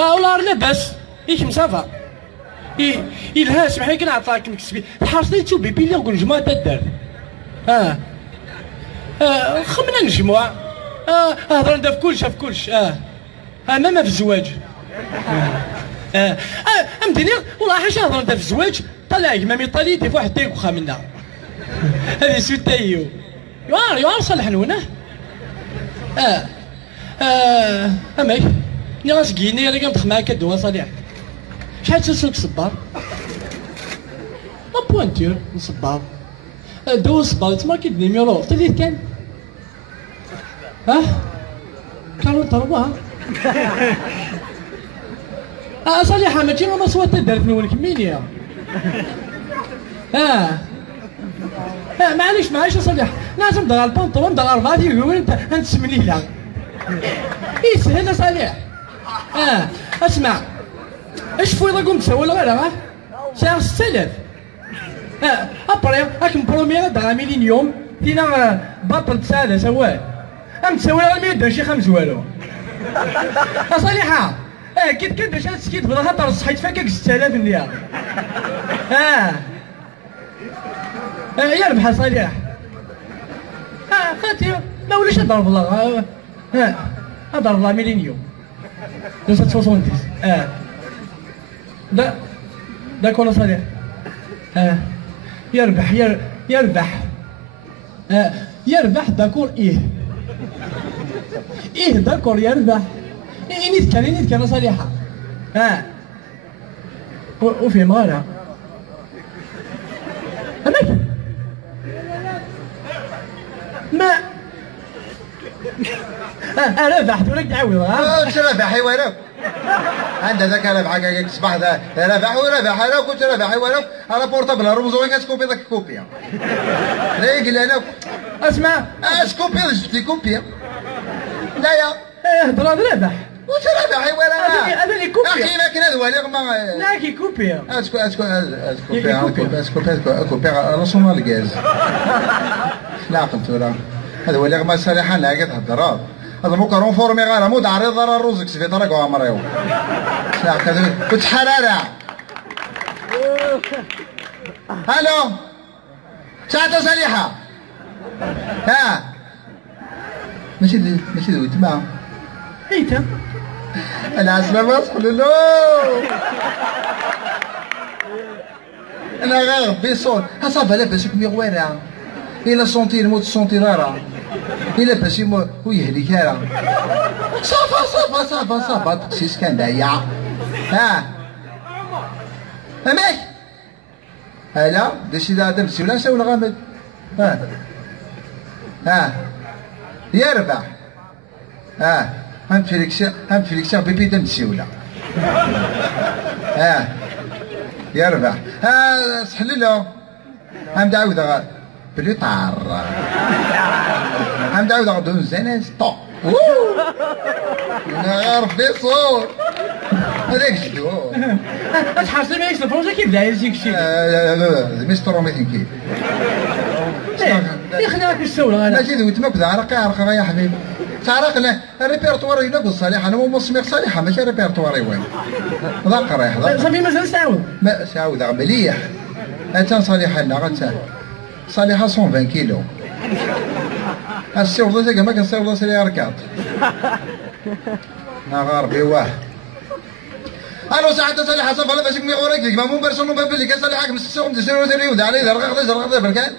والله لاباس ياك مسافر إلها سمحي كي نعطاك نكسبي الحاصل تو بيبي اللي نقول جماعة تدار خمنا نجموع هضر ندا في كلش ماما في الزواج امديني والله حاش هضر ندا في الزواج طلع مامي طاليتي في واحد تايك وخا منا هذه سوت تايو يوار صالح نونه اماك ني غاسكيني انا كنطخ معاك الدواء صالح شحال تسلك صبار لا بوانتور نصبار دو صبار تما كي النيميرو طليت كان كانوا طلبوها صالحة ماشي ما صوت دارت نون كمينيا معليش صالحة لازم دغال البنطلون دغال الفادي يقول انت تسمني لا يسهل صالح اسمع اش فويضا قمت تسوي ولا ساعة 6000 ابري راك مبروميرا دغا مليون فينا بطل تسالة سواه تسوي غير 100 درهم شي 5 والو صالحة كيف باش تسكيت بلا خاطر صحيت فاكك 6000 نيا يربح صالح خاطي ما ولاش ضرب الله ضرب الله مليون 270 داكور صالح يربح داكور داكور يربح نيت كان صالحة وفي مغارة أماك ما ربحت ولك تعاود واش ربح يوالو عند هذاك ربح هكاك الصباح ذا ربح وربح انا كنت ربح يوالو على بورطابل رمزوا لك اسكوبي ذاك الكوبيا لا قال انا اسمع اسكوبي جبتي كوبيا لا يا هضر ربح واش ربح يوالو هذا اللي كوبيا اخي لكن هذا هو اللي ما لا كي كوبيا كوبي رسوم الغاز لا قلت له هذا هو اللي ما صالحا لا كتهضر هذا مو كارون فورمي غير مو عريض راه الروزك في طريق وعمريو لا كنت حراره الو ساعة صالحة ماشي دويت معاه ايتا انا اسمع صحلو له انا غير بيصون صافا لاباس كمي غويره إلا سونتي الموت سونتي راه إلا باش يموت ويهلك راه صافا تقسيس كان دايع أماك هلا داشي دا درتي ولا ساولا غامد يربح فهمت فيليكسيون بيبي دمتي ولا يربح سحللو داود بلو طار داود غدون زناز طو انا ربي صور هذاك جدو اش حاصل ما يكسب البروجي كيف داير ديك الشيء مستر ميتين كيف يا اخي راك السوله انا ماشي دويت ما بدا عرق يا حبيبي تعرق لا الريبيرتوار ينقص صالحه انا مو مصميغ صالحه ماشي ريبيرتوار وين ذاك رايح صافي مازال تعاود ما تعاود مليح انت صالحه لنا غتسال صالحه 120 كيلو السيوضه تاعك ما كنسيوضه سري ركاط غاربي واه الو ساعه صالحه صافا لا باش كمي غوريك ما مو بيرسون باب اللي كان صالحه كمس السوق ديرو ودي عليه زرغ بركان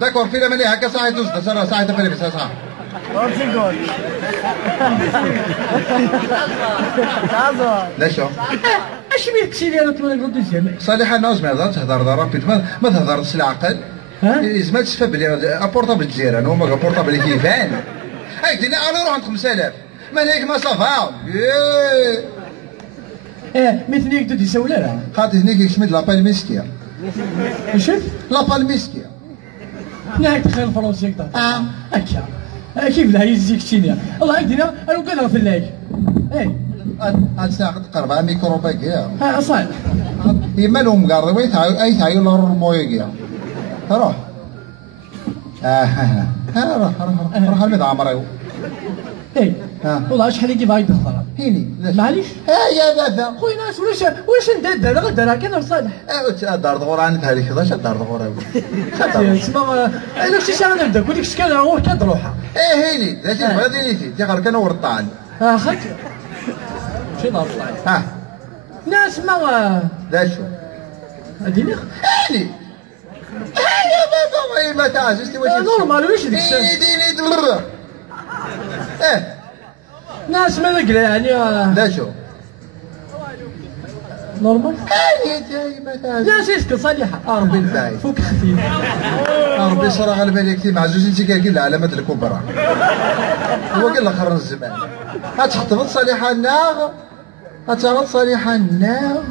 داكور فيلا ملي هكا ساعه توصل ساعه تفري ساعه لا شو اش بيك سيدي انا تقول لك ديزيام صالحه الناس ما تهضر رابيد ما تهضرش العقل لازم تشفى بلي ابورطابل الجزيره انا هما بورطابل كيفان هاي انا نروح عند 5000 مالك ما صافا مثليك تدي سولا راه خاطر هناك يسمد لابال ميسكيا شوف لابال ميسكيا هناك تخيل الفرنسي كتر هكا كيف لا يزيك تشينيا الله يدينا انا كنهضر في اللايك هاد ساعه تقرب على ميكروباك يا صاير يما لهم قارض وين اي تعيو لا المويه روح روح المدعم راهو والله شحال يجي باغي تهضر هيني معليش يا بابا خويا ناس واش ندير غدا كان صالح دار دغور انا نتهالي كذا شاد دار دغور تسمى انا شي ساعه نبدا قول لك شكال هو كاد روحها هيني لا شي بغا دينيتي تيخر كان ور الطعن خاطر شي دار صالح ناس ما لا شو اديني هيني يا بابا ما تعجزتي واش نورمال واش ديك ديني ناس ما نقرا يعني لا شو نورمال ما تعجز ناس يسكت صالحه ربي الباعث فوق خفيف ربي صراحه على بالك كي معزوز انت كاين العلامات الكبرى هو قال لك خرج الزمان غتحطبط صالحه الناغ غتغط صالحه الناغ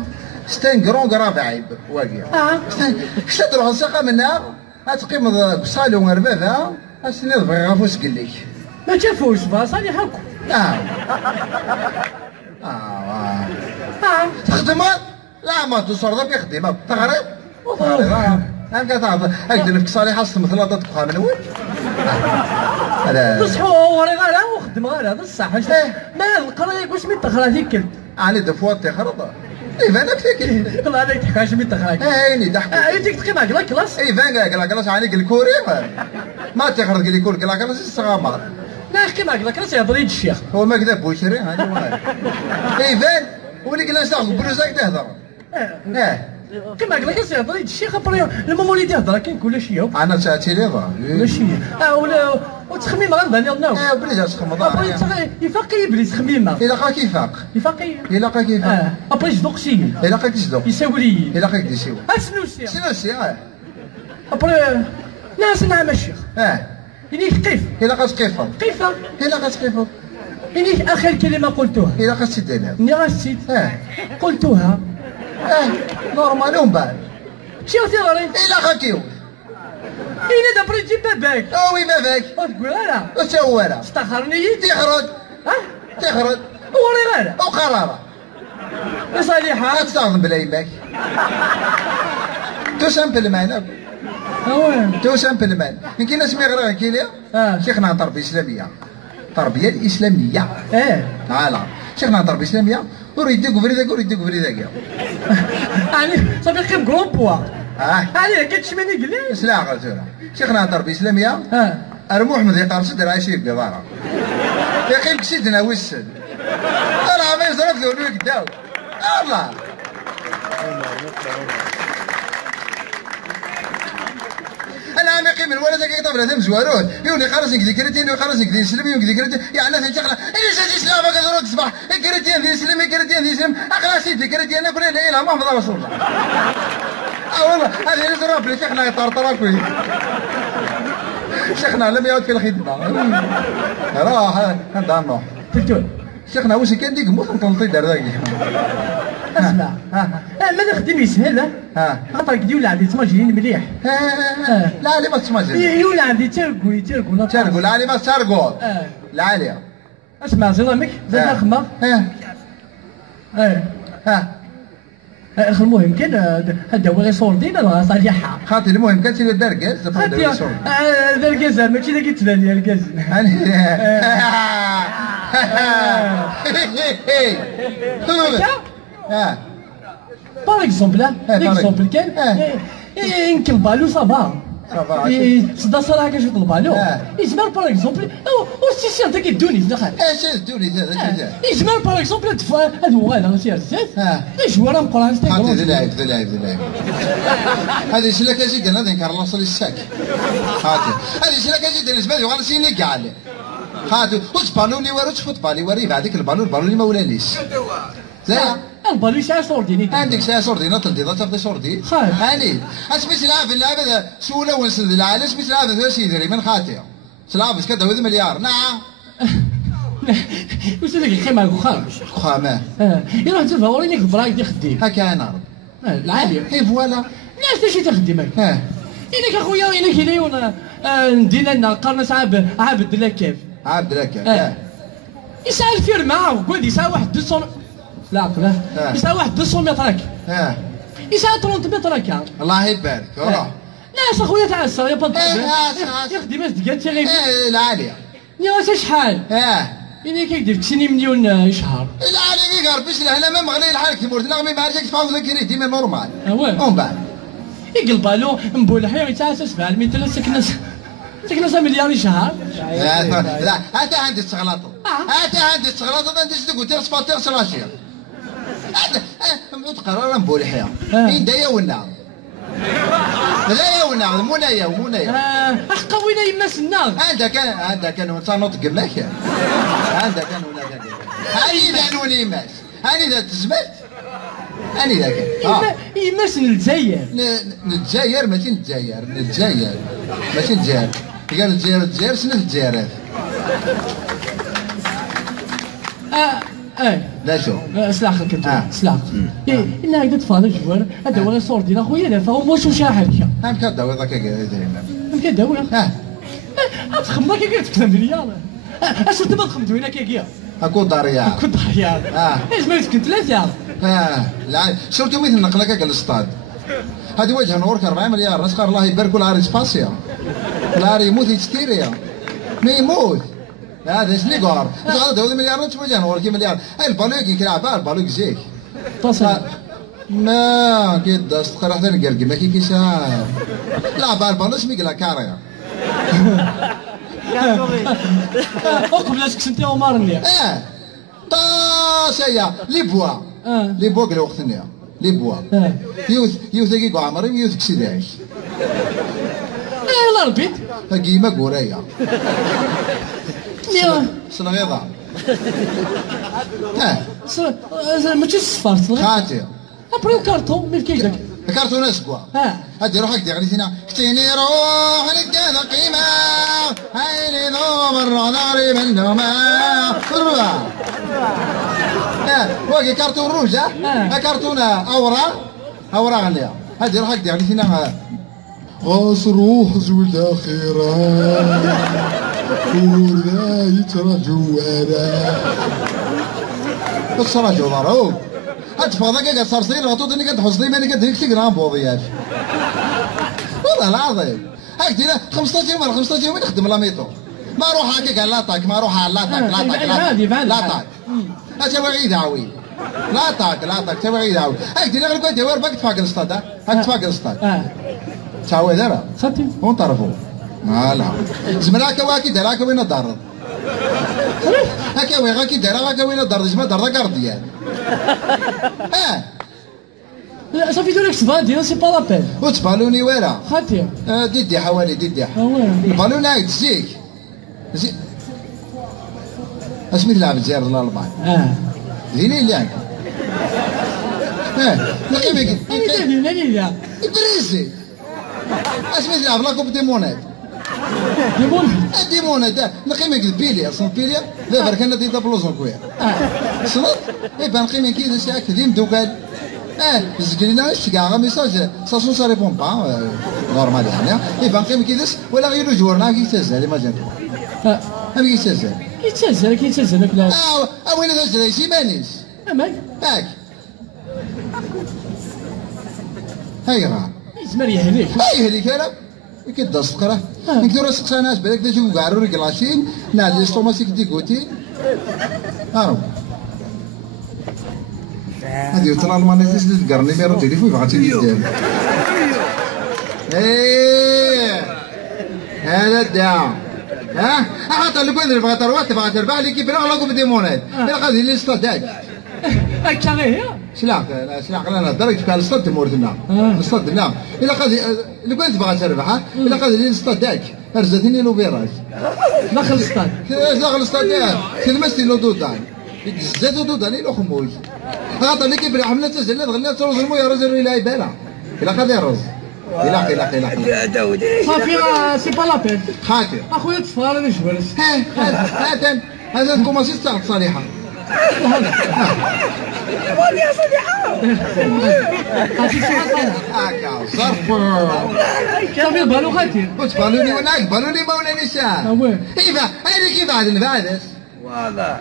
ستان كرون كرافع عيب واقع شتا تروح نساقه منها غتقيم صالو ربابها اسني بغي غافوس قال لك ما تشافوش بها صالحه تخدم لا ما توصل ضرب يخدم تغرب هاكا تعرف هكذا نفك صالحه مثل هذا تبقى من وين تصحوا وري غير وخدم غير هذا الصح ما القرايه واش من تخرا هيك علي دفوات تخرب ايفان كتاكي والله عليك تحكاش من تخرا هايني ضحك يجيك تقيم على كلاس ايفان قال كلاس عليك الكوري ما تخرج لي كور قال كلاس الصغامر لا كيم على كلاس يهضر يد الشيخ هو ما كذا بوشري هذا هو ايفان ولي قلنا ناخذ بروزاك تهضر كيما قال لك يهضر يد الشيخ ابري المامولي تهضر كاين كل شيء انا ساعتي لي ضا كل شيء ولا وتخميم غير ضاني ناو بلي تخمم ابري يفاق يبلي تخميم الا قا كيفاق يفاق ابري جدوق شي الا قا كيصدق يساوي لي الا قا كيسيو شنو السي شنو السي ابري ناس نعم الشيخ يعني كيف الا قا تقيفه الا قا تقيفه يعني اخر كلمه قلتوها الا قا تسدلها اني غاسيت قلتوها نورمال ومن بعد شنو تيغري الا قا كيو إلا دابا تجيب باباك وي باباك وتقول انا واش هو انا استخرني تخرج وري غير وقراره يا صالحه تستخدم بلا يماك تو سامبل مان تو سامبل مان يمكن نسمي غير كيليا شيخنا تربيه اسلاميه التربيه الاسلاميه تعال شيخنا تربيه اسلاميه وريدك وفريدك يعني صافي كيم كرومبوا عليه كتشمني قليل لا غير شيخنا تربيه اسلاميه ارمو احمد يقارص درايشي بقضاره يقيم كسيتنا وسد انا ما يصرف له لوك داو الله انا عم يقيم الولد كي طبله ثم زواروت يوني خرج يقدي كريتين وخرج يقدي يسلم يقدي كريتين يعني الناس تشغله ايش الاسلام كذا تصبح كريتين ذي يسلم كريتين ذي يسلم اقرا سيدي كريتين انا كل لا محمد رسول الله والله هذه اللي صرف لي شيخنا يطرطر كوي شيخنا لم يعد في الخدمه راه هذا النوع شيخنا واش كان ديك موت نطلطي دار ذاك اسمع ما نخدم يسهل خاطر كدي ولا عندي تماجين مليح لا علي ما تماجين يولى عندي ترقل علي ما ترقل لا علي اسمع زلمك زاد خما المهم كان هذا هو غير صور دينا راه صالحه خاطر المهم كان تيدير داركاز داركاز ماشي داك يتبان لي الكاز باغ اكزومبل كان يمكن بالو صافا صدا صراحه كنشوف البالو يجمع باغ اكزومبل وسي هذاك الدوني دخل شي الدوني هذا يجمع باغ اكزومبل هذا هو هذا سي رزاز يجوا راه مقران هذا لاعب هذه شي لك زيد انا ذكر الله صلي الساك هذه شي لك زيد انا زبالي وغنسي نكع عليه هادو وتبالوني ورا تفوتبالي وري بعدك البالون ما ولانيش زين البالون شي صورديني عندك شي صوردينه تلدي تاخذ صوردي هاني اسمي لعب اللعب هذا سوله ونسد العالم اسمي لعب هذا سيدري من خاطئ سلعب كذا 1 مليار نعم واش هذاك الخيمه خامه يروح تشوف ورينيك البراك دي خديم هكا انا العالي اي فوالا ناس شي تخدمك انك اخويا انك ليون ندينا لنا قرنس عابد لك كيف عبد لك يسال الفيرما وقول يسال واحد 200 لا عقله يسال واحد 200 متر هكا يسال 30 متر هكا الله يبارك روح ناس اخويا تعسر يا بطل يخدم ديال تيغي العاليه يا واش شحال إني كيدير 90 مليون شهر. لا عليك يا ربي سلاه ما مغلي الحال كيمورت لا ما عرفتش تفاوض لك كريدي ديما نورمال. ومن بعد يقلبالو مبولحي يتعاسى 7 متر سكنة مليار شهر. لا أنت عندك تغلط. أنت عندك تغلط أنت تقول تغصب تغصب راشيا. أنت تقرر مبولحيا. إن دايا ولا. لا يا ونا منايا حقا وين يماس النار. عندك كان وانت نطق ماك. عندك كان ولا كان. هاني ذا نوني يماس. هاني ذا تزمت. هاني ذا كان. يماس الجزائر. الجزائر ماشي الجزائر ماشي الجزائر. قال الجزائر سنة الجزائر. لا شو سلاخ كنت سلاخ إن هكذا تفاضل جوار هذا هو صور ديال أخويا لا فهو واش شاحن هم كداوي ذاك هم كداوي تخمم كي تكلم ليا اش انت ما تخمم وين كي اكو داريا ايش ما كنت ثلاثه لا شفتي وين النقله كاع الاستاد هذه وجه نورك 4 مليار نسخر الله يبارك لها سباسيا لا يموت يستيريا ما يموت هذا اش اللي قار هذا 2 مليار نتوجه نورك مليار البالوك كيلعب البالوك زيك تصل ما كيدا استقرا حتى نقلق ما كيسار لا بالبالوش ميقلا كاريا قبل اسك سنتي ومارني طاسيا لي بوا قال وقتنا لي بوا يوث كي عمري يوث كسيداش الله ربيت كيما قوريا يا صنغيضه ماشي الصفار خاطر ابري الكارطون ملي كيجاك الكارطون اسكوا هادي روحك دير سينا كتيني روح نكاد قيمه هايلي نوم الرادار من دوما روح واقي كارتون روج كارتون اوراق عليها هادي روحك دير سينا غاص روح زول اخيرا ولا يترجو هذا الصراجو ضرو اتفضل كاع صرصير غطوط اللي كتحصلي ماني كديك تيغرام بوضياش والله العظيم هاك دينا 15 يوم 15 يوم نخدم لاميطو ما روح هكاك لاطاك ما روح لاطاك اش وعيد عوي لاطاك تا وعيد عوي هاك دينا غير كنت داير باك تفاق الاستاد هاك تفاق الاستاد تاوي دارا خاطي ونطرفو لا زملاك واكي دراك وين الدار هكا وين غاكي دارا هكا وين الدار زعما دار كارديان صافي دولك سبادي سي با لابيل وتبالوني ويرا خاطي ديدي حوالي البالون عايد زيك اسمي تلعب الجزائر الاربعه زيني اللي عندك نقي بك بريزي اسمي تلعب لا كوب دي مونيت ديمونيت نقيمك البيليا اصلا بيليا دابا كان دي بلوزون كوير صنت بان قيمه كي ساعه كديم دوكال زكرينا كاع ميساج ساسون سا ريبون با نورمال يعني بان قيمه كي ولا غير جورنا كي تهز ما جات هم كيتهز لا وين هذا سيمانيس هاك هاي راه يزمر يهليك انا كيدا سكره نقدروا نسقسا ناس بالك تجيو كاع روري كلاشين نادي ستوماسيك ديكوتي هذه ترى المانيتيس اللي تقرني ميرو تليفون بغاتي ندير هذا الدعم حتى اللي كنت بغات تروح تبغى تربح لي كيف لا كوب دي مونيت الا غادي لي ستادات هكا غير سلاق لا نهضر كيف كان الصد مورتنا الصد لا الا غادي اللي كنت بغات تربح الا غادي لي ستادات رزتني لو فيراج داخل الصاد داخل الصاد كلمتي لو دودان زادو دوداني لو خموج هذا اللي كيف حمله تزلت غنات تروز المويه رجل الى يبالا الا غادي يرز إلا صافي سي با لابيل خاطر اخويا تصفر انا جبرس هذا كوماسي تاع صالحه ودي يا صالحه هكا صرف صافي بالو خاطر وتبالوني وناك بالوني ما ولا نساء كيف هذه كيف هذا الفادس والله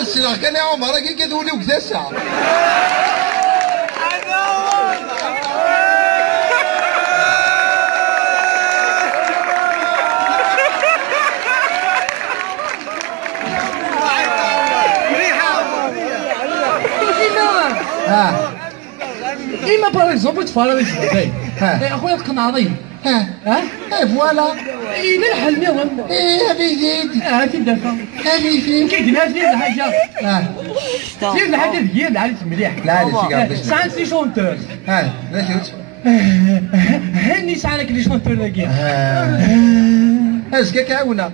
السلاح كان يا عمر كي كتولي وكتاسع إما باغ إكزومبل تفرج زي أخويا تقنعضي فوالا إلا الحل نظن هذه زيد هاتي دافع هذه زيد كيدير زيد الحاجة زيد الحاجة ديال عاد مليح لا لا ساعات لي شونتور لا شوت هاني ساعات لي شونتور لاكي اسكا كاونا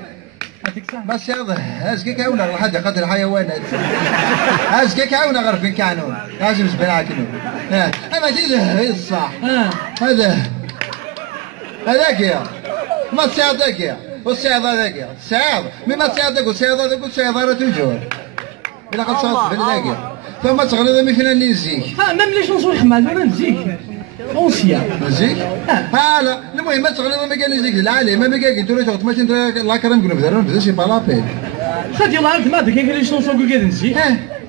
بس هذا اسكا كاونا واحد قتل الحيوانات اسكا كاونا غير فين كانوا لازم سبراكنو اما زيد هي الصح هذاك يا ما تساعدك يا والسياض هذاك يا السياض مما تساعدك والسياض هذاك والسياض راه توجور إلا قد صارت في اللاقي فما تغلط مي فينا اللي نزيك ميم لي شونسون حماد ما نزيك اونسيا نزيك لا المهم ما تغلط ما قال نزيك العالي ما قال قلت له تما انت لا كرم قلنا بدا سي با لا بي خدي الله عارف ما كاين لي شونسون كاع نزيك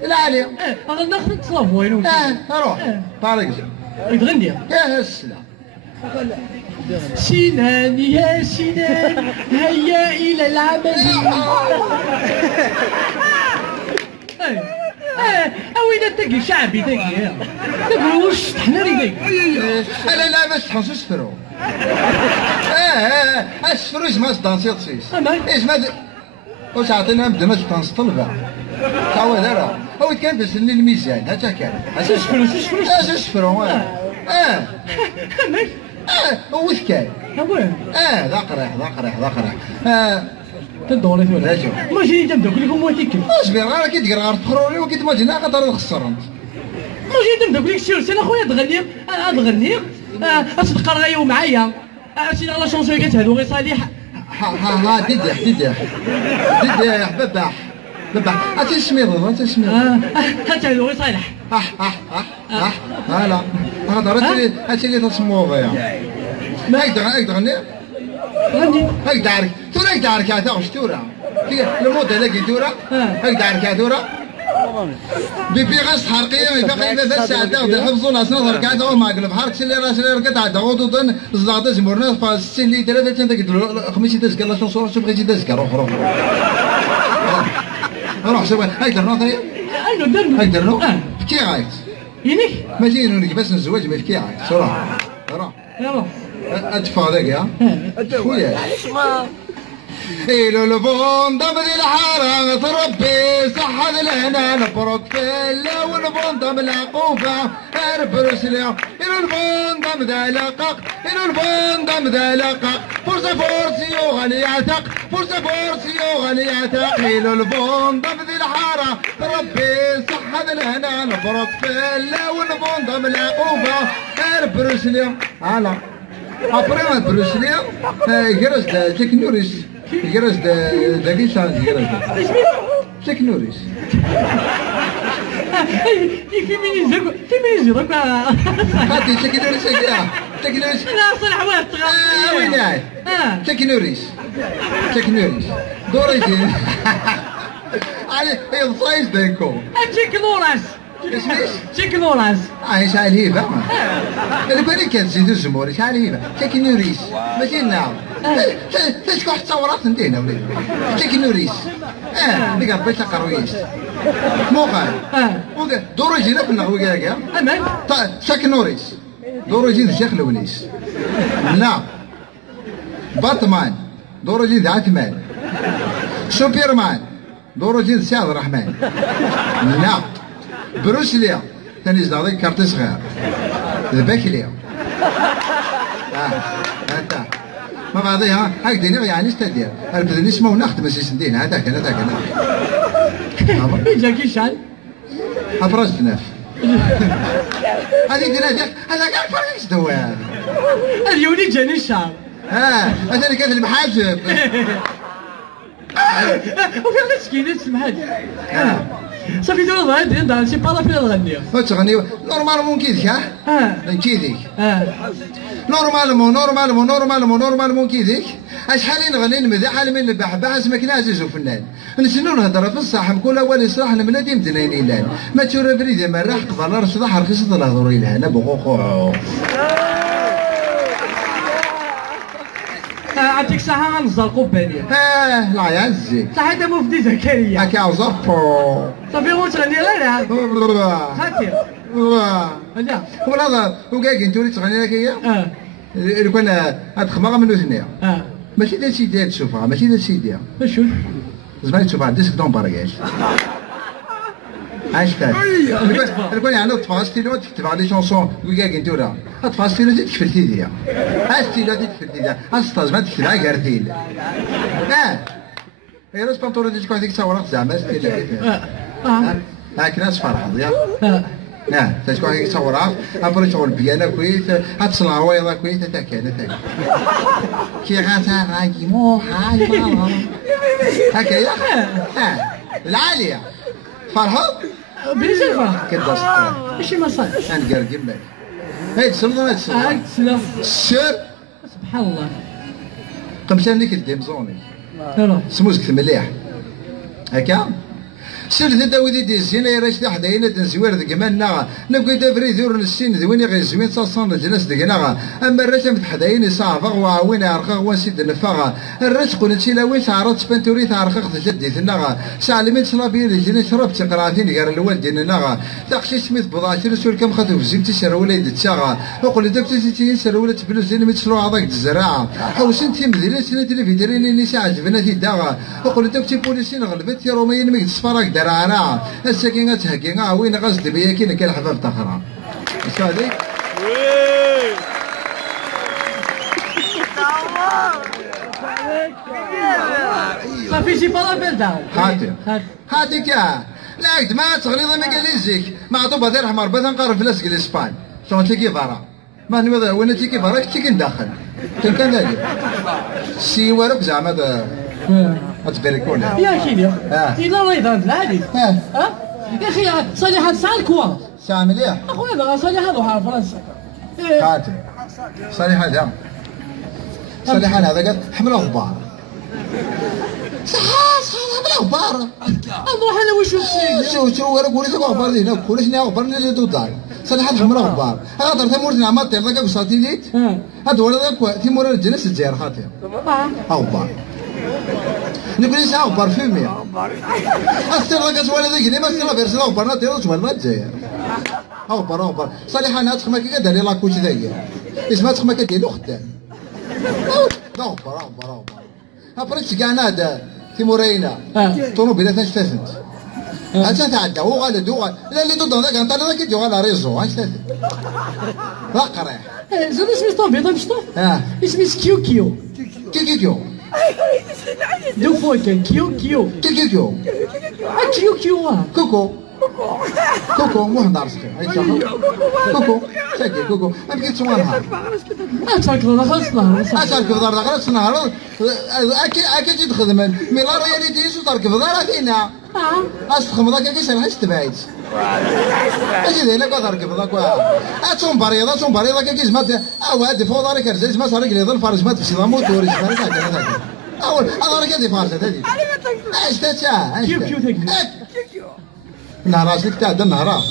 العالي انا ناخذ تصلاف وينو روح طارق تغني يا السلام سنان يا سنان هيا إلى العمل وين تاكي شعبي تاكي تقول واش تحنري تاكي لا بس تحوس السفرو السفرو اش ما تدانسي تصيص ايش ما واش عطينا بدا ما تدانس طلبه تعود راه هو كان في سن الميزان هذا كان السفرو وش كاين؟ ذا قريح تدوري ولا ما جيني تبدا كل لكم واتيك اصبر غير كي تقرا غير تخروني وكي تماجينا قدر خسرنت ما جيني تبدا كل لك سير سي اخويا تغني تقرا معايا سي لا شونسون كتهدو غير صالح ديدح بباح هاتي السميض هاتي غير صالح لا هذا هاتي اللي تصموه يا ما يقدر غني هاك دارك تورا دارك هذا واش تورا المود هذاك تورا هاك دارك تورا بيبي غاس حرقيه باقي ما فاش ساعه تاخذ الحفظ ولا صنظر كاع هو ما قلب حرك سلي راس ركض عاد غوضن زلاطه زمرنا فالسن اللي ثلاثه انت قلت خميس داز قال لا شنو شوف بغيتي داز روح شوف هاك درنا ثاني هاك درنا كي عايت ينك ماشي نونك بس نزواج ما كي عايت صراحه يلا ادفع ذاك يا خويا إلو البون ضم ذي الحارة تربي صحة الهنا نبرك فيلا والبون ضم العقوفة اربرسليا إلو البون ضم ذا لقاق إلو البون ضم ذا لقاق فورسي غالي يعتق فورسي غالي يعتق إلو البون ضم ذي الحارة تربي صحة الهنا نبرك فيلا والبون ضم العقوفة اربرسليا على après Bruxelles, جرس تشيك نوريس جرس دقيق شان جرس تشيك نوريس فيمينيزم هاتي تشيك نوريس يا تشيك نوريس لا صلح واحد وين هاي تشيك نوريس دوريتي علي هي الصايص دينكو تشيك نوريس اسميش تشيك نوريس ايش الهيبه اللي بالك كان زيد الزمور ايش الهيبه تشيك نوريس ماشي نعم تشكو حتى تصورات ندينا وليدي تشيك نوريس اللي قال بيت قرويس مو قال دورو جينا في النغوي كاع امان تشيك نوريس دورو جينا الشيخ لونيس لا باتمان دورو جينا عثمان سوبرمان دورو جينا سعد الرحمن لا بروسليا ثاني زادي كارتي صغير الباكليا انت ما بعضيها هاك ديني يعني استدير البدني اسمه نخدم سي سندين هذاك جاكي شان افرج بناف هذيك دينا هذاك الفرج دوام اليوني جاني الشعب هذا اللي كانت المحاجب وفين غتسكيني تسمح لي صافي دابا غادي ندير شي بارافين نغني تغني نورمالمون كيدك كيدك نورمالمون كيدك شحال نغني نمدح على من نبحبح اسمك نعزيز وفنان نسنو نهضر في الصاحب كل اول صلاح نملادي مدنين الان ما تشوف بريد ما راح قبل راه صلاح رخص نهضروا الى هنا بوقوقو عطيك صحة غنزرقو بانية لا يعزي صحيح دابا مفتي زكريا هاكا عزفو صافي غنتغني غير هاتي هلا ولا وكاكي نتوري تغني لك هي لو كان هاد خماغه منو ثنيا ماشي دا سيدي تشوفها ماشي دا سيدي شوف زمان تشوفها ديسك دون باركاش عايش فات لو كان عندك طفاس ستيلو تكتب على لي شونسون وكاكي نتورا طفاس ستيلو تكفل تيديا ستيلو تكفل تيديا ستاج ما تكتب على كارتيل هي راس بانطورو ديك كنت تصورات زعما ستيلو هاك ناس فرحوا يا تشكون هيك تصورها ابري شغل بيانا كويس هتصل عوايضه كويس تاكل كي غاتا راكي مو حاجه هكايا العاليه فرحوا بليش الفرح كداس ماشي مصايب نقرقم لك هاي تسلم تسلم السر سبحان الله قمشاني كديم زوني سموزك مليح هكا سلت داوودي دي الزينه يا راشد حداينا تنزوير ذك مالنا نبقى دافري ذور السين ذويني غير زوين تصون الجلس دقنا اما الرسم حدايني صافغ وعاوين عرقه وسيد النفاغه الرزق نتي وين تعرض بنتوري تعرقه جدي ثنا سالمين صلابين الجن شربت قراثين غير الوالدين نغا تاخشي سميت بضاشر رسول كم خذوا في زيمتي سر وليد تشاغا وقول داك تي سر ولد فلوس زين متشرو عضاك الزراعه حوسنتي مدير سنه تلفزيون اللي ساعه بناتي داغا وقول داك تي بوليسين غلبت يا روميين ميك تصفراك درانا السكينه تهكينا وين غزد بيا كي كان حباب تخرا اش هذيك صافي شي بارابيل دار هاتيك لا ما تغليظ ما قال ليك معطوبه ذي الحمار بدا نقرب في لاسك الاسبان شلون تيكي فارا ما نمضي وين تيكي فارا كي ندخل كان ذلك سي ورك زعما تباركونا يا كيليا إلا ريضان العادي يا أخي صالحة ساعة الكوار ساعة مليح أخويا صالحة ضحى فرنسا خاطر صالحة ذا صالحة هذا قال حمل غبار صح حمل غبار نروح أنا وشوف شو ورا قولي تبغى غبار هنا كلش نيا غبار اللي تودار صالحة حمل غبار خاطر ثمورتنا ما طير ذاك بساتيليت هذا ولا ذاك ثمور الجنس الجير خاطر غبار نقول لي ساعة بارفيومي أستر لك أسوال ذيك ليه ما استر بيرسل أو برنا تيرو تمر ما تجير أو بر صالحة أنا أتخمك كذا لي لاكوش ذي اسمها أتخمك كذا لو خدام أو بر أبرش كأنا هذا تيمورينا تونو بلا تنشتثنت هذا تعدى هو قال دو لا اللي ضد هذاك أنت ذاك يجوا على ريزو هاشتثن لا قريح زاد اسمي طبيب مشطو اسمي كيو كيو كيو دو فوتن كيو كيو كيو كيو كوكو مو هندار سكر كوكو ساكي كوكو ما بقيت سوانها اتاك لا خلص نهار اتاك في دار خلص نهار اكيد تخدم ميلار يا ديسو ترك في دار فينا استخدم ذاك كيش راح تبعد اجي هنا قدر كيف ذاك اتون بريضه كيش ما او هادي فوق دارك رجل ما صار لي ظل فارس ما تمشي لا موتور هذاك اول انا كذي فارسه هذه ايش تسا كيو نهارات لك تعدى نهارات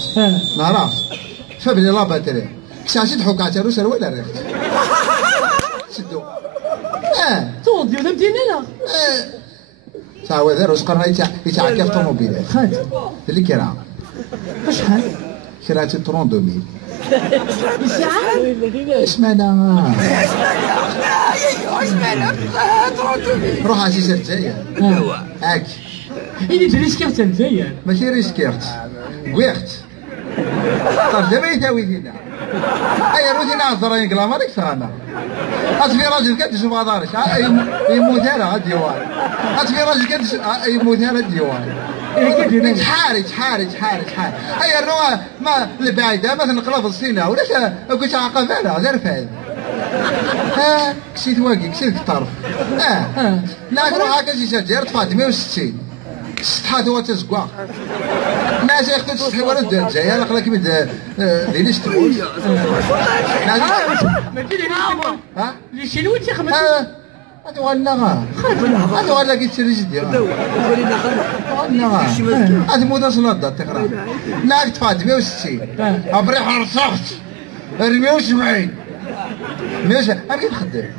فبلي لا باتري كشاشي تحوك عتارو سر ولا ريح شدو توديو تمدينا لا ساوى ذا رزقنا يتعكف طوموبيلات خالد اللي كرا شحال كراتي 32000 الساعة اسمعنا روح عشي سرتايا هاك إني تريسكيرت الجزائر ماشي ريسكيرت قويرت طاف دابا يداوي فينا اي روتينا عذرين كلاماريك سامع في راجل كدش بغدارش يموت هذا الديوان في راجل كدش يموت هذا الديوان حارج اي النوع ما البعيده مثلا نقرا في الصينه ولاش كنت عاقب انا غير فاهم كسيت واقي كسيت الطرف لا روح هكا شي شجر طفات 160 السطحات هو تزكوا ناس ياخذوا السطح ولا الجزائر اخلا كيما دينيش تقول ما تجي لي شنو تخمم هذا ولا هذا ولا قلت لي جدي هذه موضه صلاة تقرا ناك طفات 160 ابري حرصت 170 ماشي انا كيف خدام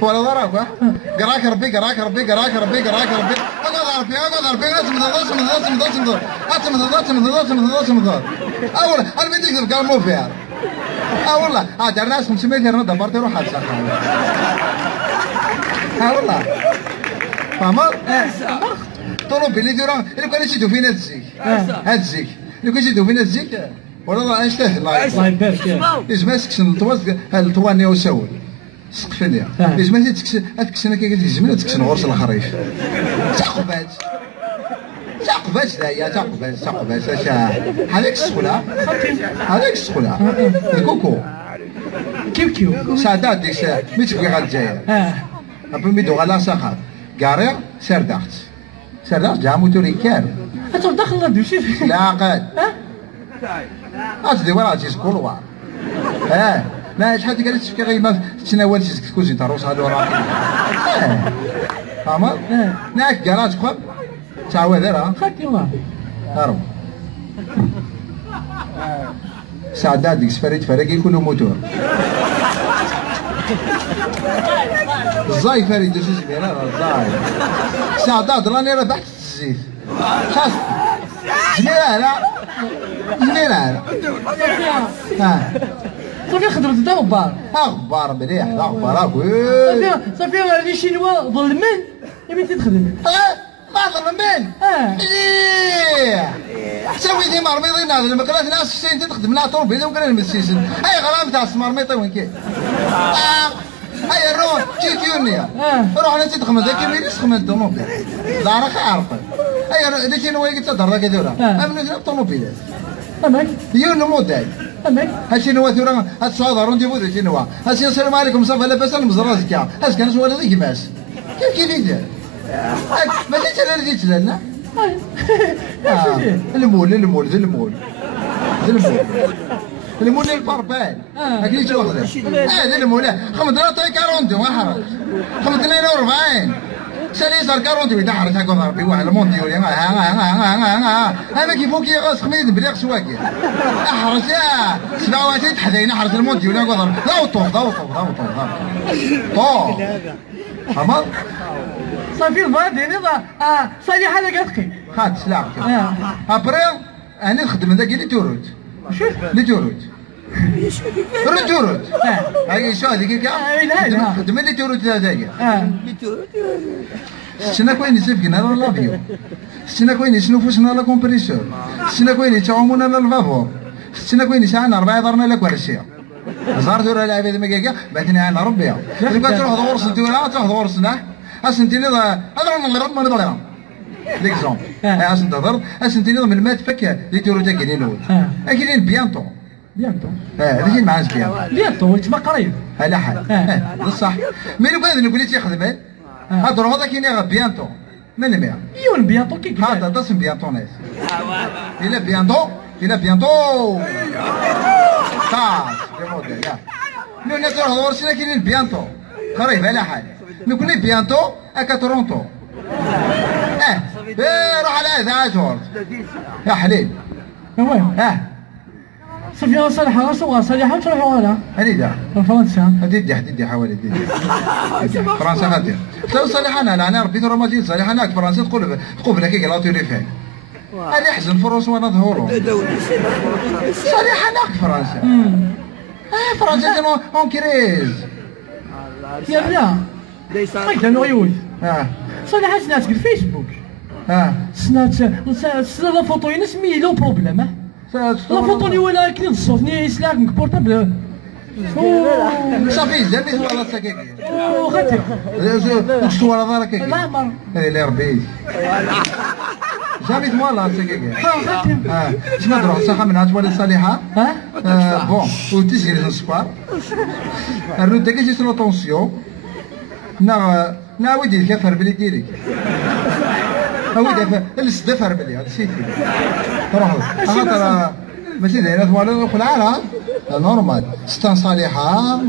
ولا ضرب قراك ربي قراك ربي قراك ربي قراك ربي اقعد ربي اسم اول انا بدي اكتب قال مو فيها والله درنا 500 درهم دبرت روح على الساحه والله فهمت طلب اللي دوران اللي كان يشدوا فينا الزيك هاد الزيك اللي كان يشدوا فينا الزيك والله اشتهى الله يبارك فيك لازم تكشن الطواني وسول سقفني لازم تكشن كي قلت الجمله تكشن غرس الخريف تعقبات هي تعقبات هذيك السخونه هذيك السخونه الكوكو كيو سعدات ديك مي تبغي غاد الجزائر ابو ميدو غالا ساخات كارير سرداخت جا موتوري كار انت داخل دوشي لا قاد اصدي ورا تي سكول لا شحال قالت تفكي غير ما تناول شي كوزين تاع روس هادو راه فهمت ناك كراج خب تعاود راه خاطي الله هرب سعدات ديك سفريت فريق كله موتور الزاي فريد دوشي زمير الزاي سعدات راني ربحت الزيت شاف زميرة صافي خدمت دا غبار غبار مليح لا غبار صافي لي شينوا ظلمين يبي تخدم ما ظلمين مليح سوي دي مرميضين هذا المكرات ناس سين تخدم لا طوبيل وكان المسيسن هاي غرام تاع السمرميطه وين كاين هاي الروح تيوني روح انا تخدم ذاك اللي يسخم الطوموبيل لا راك عارفه هاي اللي شنو قلت تهضر كذا امن الطوموبيلات امك يون موديل امك هادشي نوا ثورا هاد الصعود رونديفو هادشي نوا هادشي السلام عليكم صافي لاباس المزراز كاع هاش كان سؤال هذيك ماس كيف يدير ماشي انت اللي جيت لنا المول الباربال هاك اللي تاخذ هذا المول خمدنا طاي 40 ما حرج خمدنا 42 سالي صار 40 يدحر تاع ربي واحد المونتي ولا هذا كيفو كي غاس خميد بليغ سواكي احرج يا سبعواتي تحدينا حرج المونتي ولا قدر لا طوف فهمت صافي البادي صالح هذا قالك خات سلاح ابري انا نخدم هذاك اللي تورود شوف اللي تورود هاي شو هذيك كاع خدم اللي تورود هذاك شنا كوين يسفكنا لا فيو شنا كوين يشنفوشنا لا كومبريسور شنا كوين يتعومونا لا الفابور شنا كوين يسعنا 4 دارنا لا كوارشيه زارت ولا لا هذا مكاكا بعدنا انا ربيها تبقى تروح دور سنتي ولا تروح دور سنه اسنتي لي هضر ما نبغيها ليكزومبل اسنت هضر اسنتي لي من المات فك لي تورو تاع كاينين الاول كاينين بيانتو اللي معاش بيانتو تما قريب على حال بصح مي لو كان نقول لك يخدم هضروا هذا كاين بيانتو من المية يون بيانتو كي هذا تصم بيانتو ناس الى بيانتو خلاص الموديل لو نتروح دور سينا كاينين بيانتو قريب على حال نكون بيانتو اكا تورونتو روح على هذا عاشور يا حليل وين صافي صالحة صوغا صالحة تروحوا هنا هنيدا فرنسا هدي حوالي فرنسا غادي صالحة انا ربيت رمضان صالحة هناك فرنسا تقول لك كي لا توري فين هذا يحزن فرنسا وانا ظهورهم صالحة هناك فرنسا فرنسا اون كريز يا بلا ما كانوا يوز صالحة سنات في الفيسبوك سنات لا فوتو ينس مي لو بروبليم لا فوتو اللي ولا كلين الصوت ني يسلاك بورتابل صافي زعما ولا ساكاكي خاطر وش ولا دارك لا مر لا ربي جامي تموالا سكاكي خاتم شنو تروح الصحة منها تولد صالحة بون وتسجيل السكر الرود داك شي سلو طونسيون نا ودي كفر بلي ديريك ودي السدا فر بلي هذا شي روحوا خاطر ماشي دايره ثوالو خلعها نورمال ستان صالحة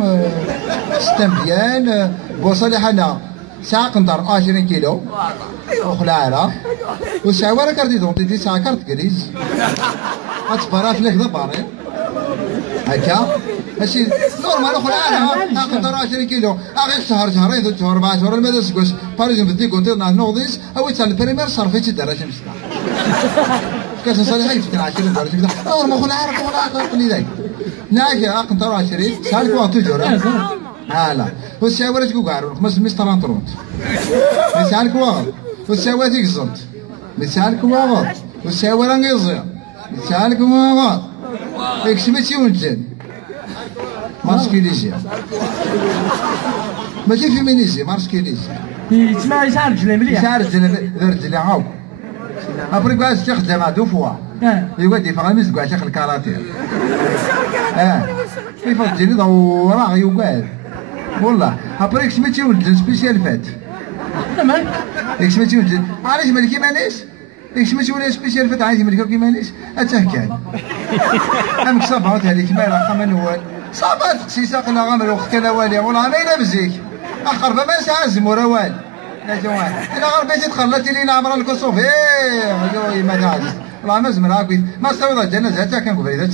ستان بيان بو صالحة لا ساعة قنطر 20 كيلو وخلعها وساعة ورا كارت دونتيتي ساعة كارت كريز غتبارا في الهدا باري هكا ماشي نورمال وخلعها قنطر 20 كيلو غير شهر شهرين ثلاث شهور 4 شهور المدى سكوش باريزون بدي كونتي نوضيس او تاع البريمير صرفيتي درجة مستا كاس صالحة يفتن 20 درجة مستا نورمال خلعها قليلاي ناجي قنطر 20 سالك وقت جورا هلا والساعة تقوقعر خمس مستر طرونت مسالك واغط والساعة تقصنت مسالك واغط والساعة نقصي مسالك واغط اكسمتي ونجن ماسكيليزيا ماشي فيمينيزيا ماسكيليزيا يسمع يسعى رجلي مليح يسعى رجلي عاوك ابري كاع تخدم دو فوا يودي فغالميز كاع شيخ الكاراتيه كيف تجيني دورا يوقع والله ابريك سميتي ولد سبيسيال فات تمام سميتي ولد علاش مالكي مانيش سميتي ولد سبيسيال فات علاش مالكي مانيش اتاه كان امك صبات هذيك ما راه من هو صبات سيساق لا غامر وقت كان والي والله ما يلبسك اخر ما سازم ورا والي لا جوان انا غير بيتي تخلطي لينا عمر الكسوف ايوا ما تعجز والله ما زمر هاكي ما استوضى الجنازه حتى كان قبيله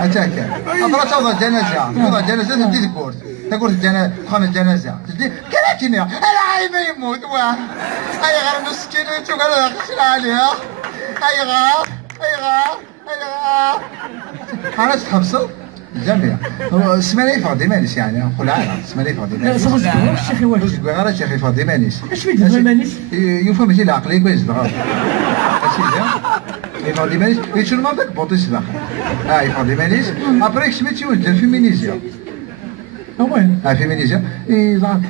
حتى كان ابرا توضى الجنازه توضى الجنازه تدي الكورت تقول الجنازه خمس جنازه تدي كلاتني انا عايب يموت واه اي غير مسكين وقال لها خشنا عليها اي غار خلاص تحبسوا جميع اسمعني فاضي مانيش يعني نقول عارف اسمعني فاضي مانيش الشيخ واش غير الشيخ فاضي مانيش اش فيك دابا مانيش يفهم ماشي العقلي كويس دغا يفاضي مانيش يشوف ما داك بوطيش داخل يفاضي مانيش ابريك سميتي ولد الفيمينيزيا وين الفيمينيزيا زعما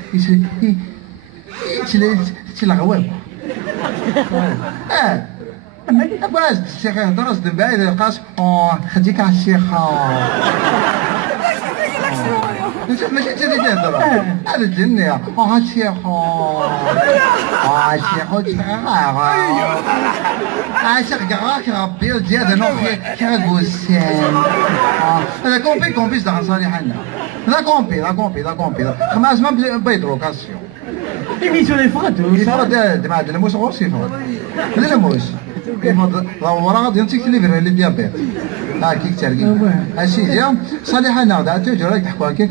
تلغواب باش الشيخ يهضر اصدم بعيد يلقاش خديك على الشيخ ماشي انت اللي تهضر هذا الجنية الشيخ الشيخ كراك ربي زيادة نوخي كاغوسان هذا كومبي داخل صالحة هذا كومبي خماس ما بيدروكاسيون إيميسيون يفرد مع الموس غوص يفرد لا الموس يفرد ورا غادي نتيك تليفر اللي ديابيت كيك ترقي هادشي ديال صالحة ناضي تجرى تحكوا كي